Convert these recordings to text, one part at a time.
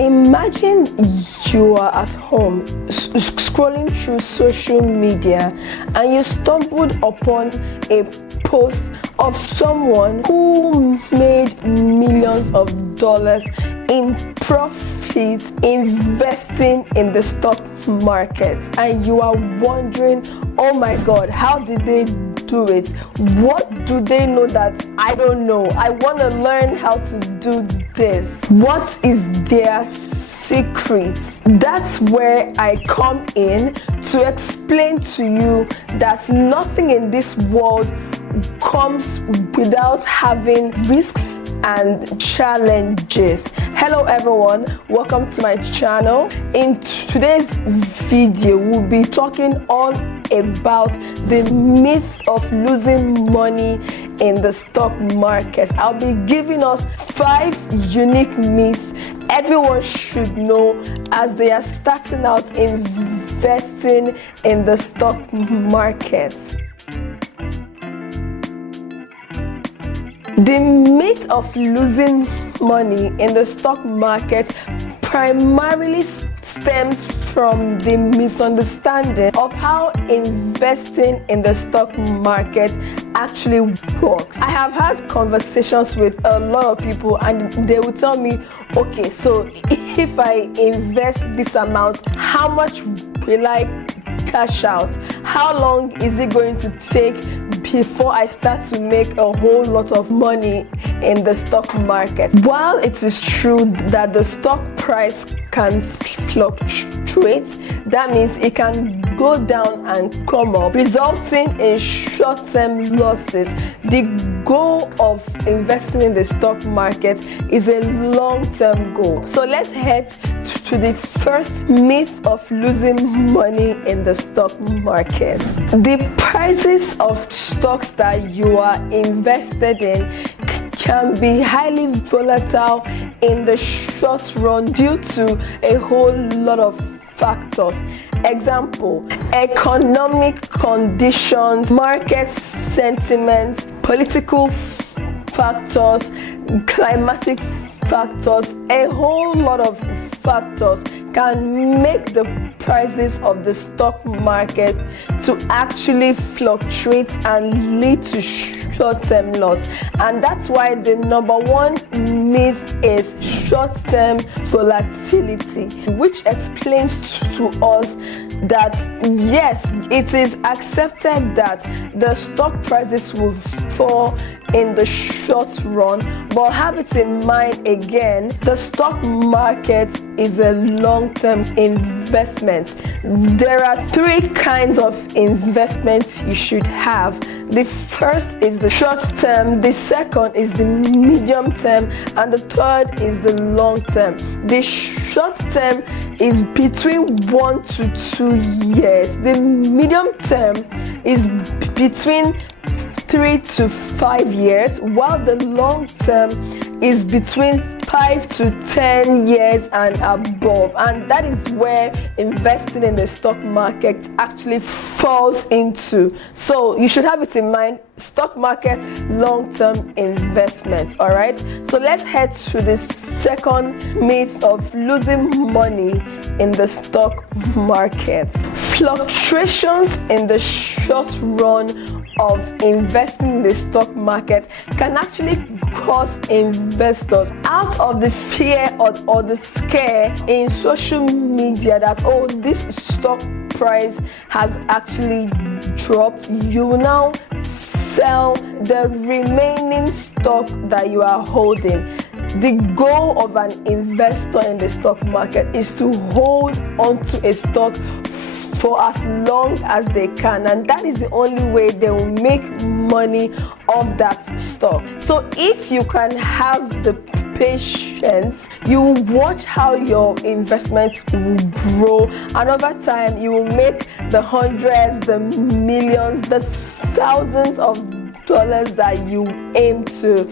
Imagine you are at home scrolling through social media and you stumbled upon a post of someone who made millions of dollars in profit investing in the stock market, and you are wondering, oh my god, how did they do it? What do they know that I don't know? I want to learn how to do this. What is their secret? That's where I come in to explain to you that nothing in this world comes without having risks and challenges. Hello everyone, welcome to my channel. In today's video, we'll be talking all about the myth of losing money in the stock market. I'll be giving us 5 unique myths everyone should know as they are starting out investing in the stock market. The myth of losing money in the stock market primarily stems from the misunderstanding of how investing in the stock market actually works. I have had conversations with a lot of people and they will tell me, okay, so if I invest this amount, how much will I cash out? How long is it going to take before I start to make a whole lot of money in the stock market? While it is true that the stock price can fluctuate, that means it can go down and come up, resulting in short-term losses. The goal of investing in the stock market is a long-term goal. So let's head to the first myth of losing money in the stock market. The prices of stocks that you are invested in can be highly volatile in the short run due to a whole lot of factors. Example, economic conditions, market sentiment, political factors, climatic factors, a whole lot of factors can make the prices of the stock market to actually fluctuate and lead to short-term loss. And that's why the number one myth is short-term volatility, which explains to us that yes, it is accepted that the stock prices will fall in the short run, but have it in mind again, the stock market is a long-term investment. There are 3 kinds of investments you should have. The first is the short term, the second is the medium term, and the third is the long term. The short term is between 1 to 2 years. The medium term is between 3 to 5 years, while the long term is between 5 to 10 years and above. And that is where investing in the stock market actually falls into. So you should have it in mind, stock market, long-term investment. All right, so let's head to the second myth of losing money in the stock market. Fluctuations in the short run of investing in the stock market can actually cause investors, out of the fear or the scare in social media that, oh, this stock price has actually dropped, you will now sell the remaining stock that you are holding. The goal of an investor in the stock market is to hold onto a stock for as long as they can, and that is the only way they will make money off that stock. So if you can have the patience, you will watch how your investment will grow, and over time you will make the hundreds, the millions, the thousands of dollars that you aim to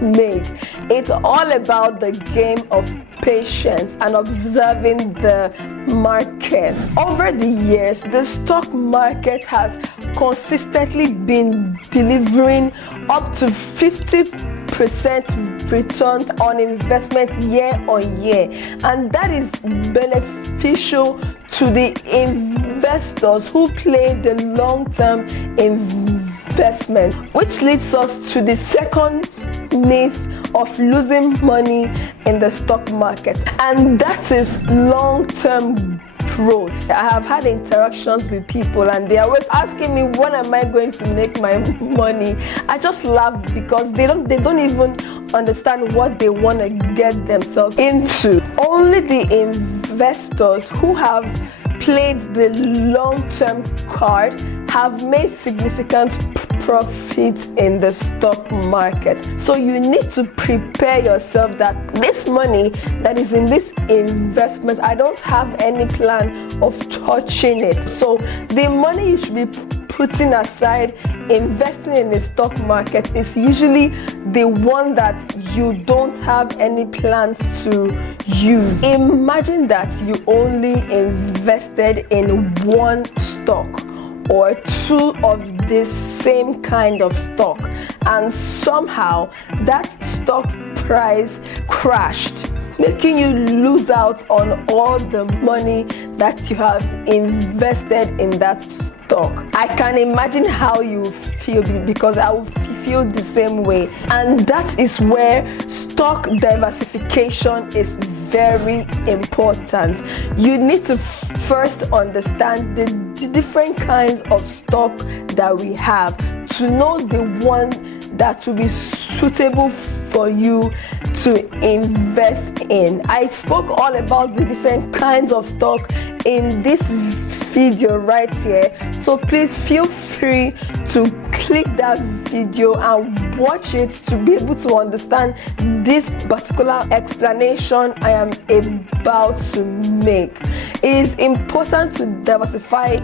make. It's all about the game of patience and observing the market. Over the years, the stock market has consistently been delivering up to 50% 10% return on investment year on year, and that is beneficial to the investors who play the long-term investment, which leads us to the second myth of losing money in the stock market, and that is long-term growth. I have had interactions with people and they are always asking me, when am I going to make my money? I just laugh because they don't even understand what they want to get themselves into. Only the investors who have played the long-term card have made significant profit in the stock market. So you need to prepare yourself that this money that is in this investment, I don't have any plan of touching it. So the money you should be putting aside investing in the stock market is usually the one that you don't have any plans to use. Imagine that you only invested in one stock or two of this same kind of stock, and somehow that stock price crashed, making you lose out on all the money that you have invested in that stock. I can imagine how you feel because I would feel the same way, and that is where stock diversification is very important. You need to first understand the different kinds of stock that we have to know the one that will be suitable for you to invest in. I spoke all about the different kinds of stock in this video right here, so please feel free to click that video and watch it to be able to understand this particular explanation I am about to make. It is important to diversify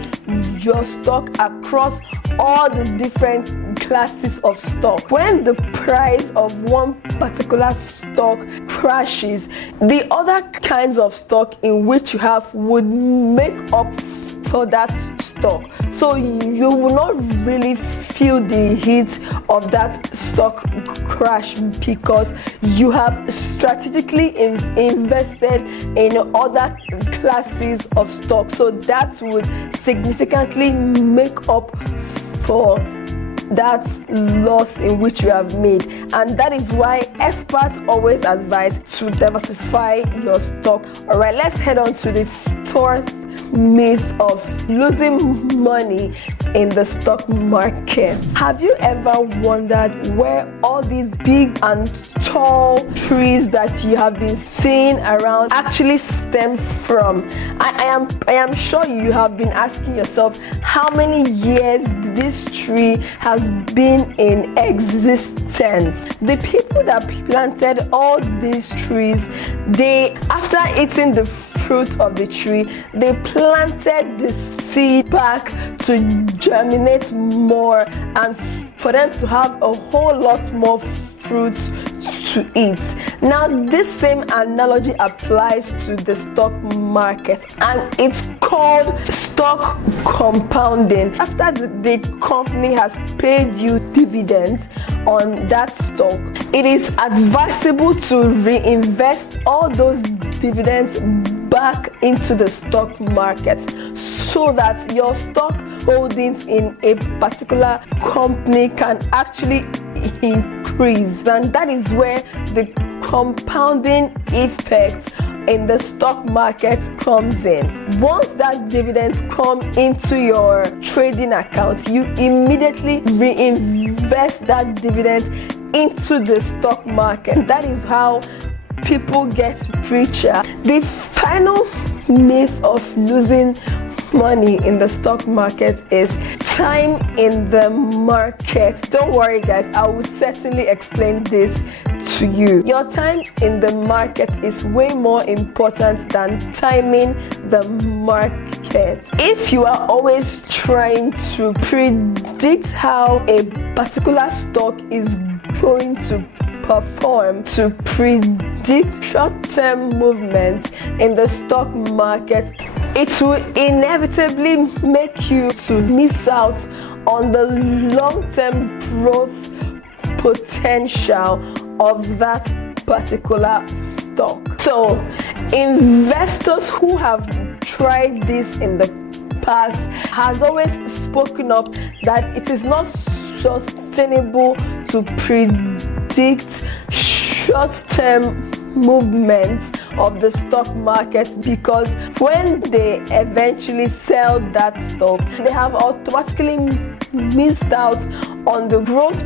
your stock across all the different classes of stock. When the price of one particular stock crashes, the other kinds of stock in which you have would make up for that stock. So you will not really feel the heat of that stock crash because you have strategically invested in other classes of stock. So that would significantly make up for that loss in which you have made, and that is why experts always advise to diversify your stock. All right, let's head on to the fourth myth of losing money in the stock market. Have you ever wondered where all these big and tall trees that you have been seeing around actually stem from? I am sure you have been asking yourself, how many years this tree has been in existence? The people that planted all these trees, they, after eating the fruit of the tree, they planted the seed back to germinate more and for them to have a whole lot more fruit to eat. Now this same analogy applies to the stock market, and it's called stock compounding. After the company has paid you dividends on that stock, it is advisable to reinvest all those dividends back into the stock market so that your stock holdings in a particular company can actually increase, and that is where the compounding effect in the stock market comes in. Once that dividends come into your trading account, you immediately reinvest that dividend into the stock market. That is how people get richer. The final myth of losing money in the stock market is time in the market. Don't worry guys, I will certainly explain this to you. Your time in the market is way more important than timing the market. If you are always trying to predict how a particular stock is going to perform, to predict short-term movements in the stock market, it will inevitably make you to miss out on the long-term growth potential of that particular stock. So investors who have tried this in the past has always spoken up that it is not sustainable to predict short-term movements of the stock market, because when they eventually sell that stock, they have automatically missed out on the growth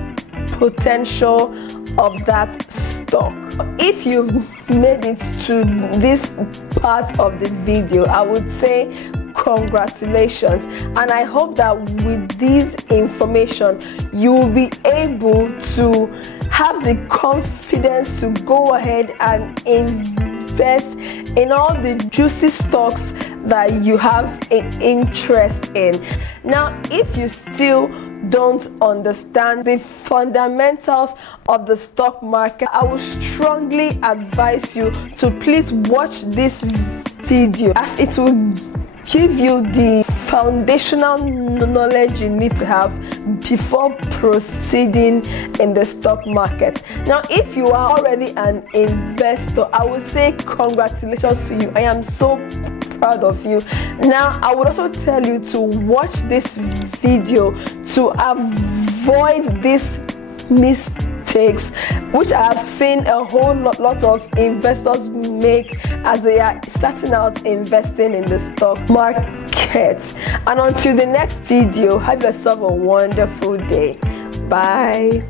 potential of that stock. If you've made it to this part of the video, I would say congratulations, and I hope that with this information you will be able to have the confidence to go ahead and invest in all the juicy stocks that you have an interest in. Now, if you still don't understand the fundamentals of the stock market, I would strongly advise you to please watch this video, as it will give you the foundational knowledge you need to have before proceeding in the stock market. Now, if you are already an investor, I would say congratulations to you. I am so proud of you. Now, I would also tell you to watch this video to avoid this mistakes which I have seen a whole lot of investors make as they are starting out investing in the stock market. And until the next video, have yourself a wonderful day. Bye.